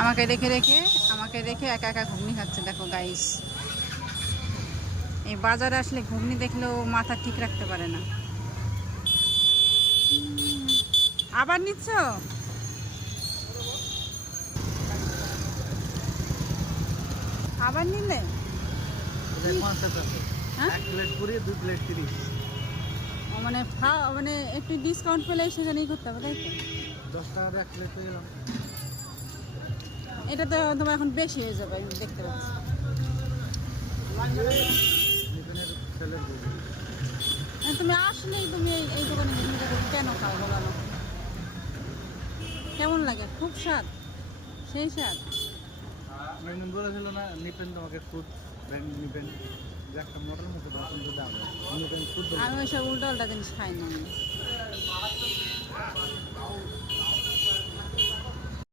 আমাকে রেখে একা একা ঘুগনি খাচ্ছে। দেখো গাইস, এই বাজারে আসলে ঘুগনি দেখলেও মাথা ঠিক রাখতে পারে না। আবার নিচ্ছ? আবার নিলে? হ্যাঁ? মানে মানে একটু ডিসকাউন্ট পেলে সেখানেই করতে হবে, তাই তো? 10 টাকার 1 প্লেট পেয়ে গেলাম। এটা তো তোমার এখন বেশি হয়ে যাবে, আমি দেখতে পাচ্ছি। তুমি আসলেই তুমি এই দোকানে ঘুগনিটা কেন খাও বলো না? কেমন লাগে? খুব স্বাদ, সেই স্বাদ। বলেছিল না নিবেন, তোমাকে ফুড ব্র্যান্ড নিবেন, যে একটা মোটর মতো পছন্দ দাম নিবেন ফুড। আমি ওইসব উল্টো পাল্টা জিনিস খাই না।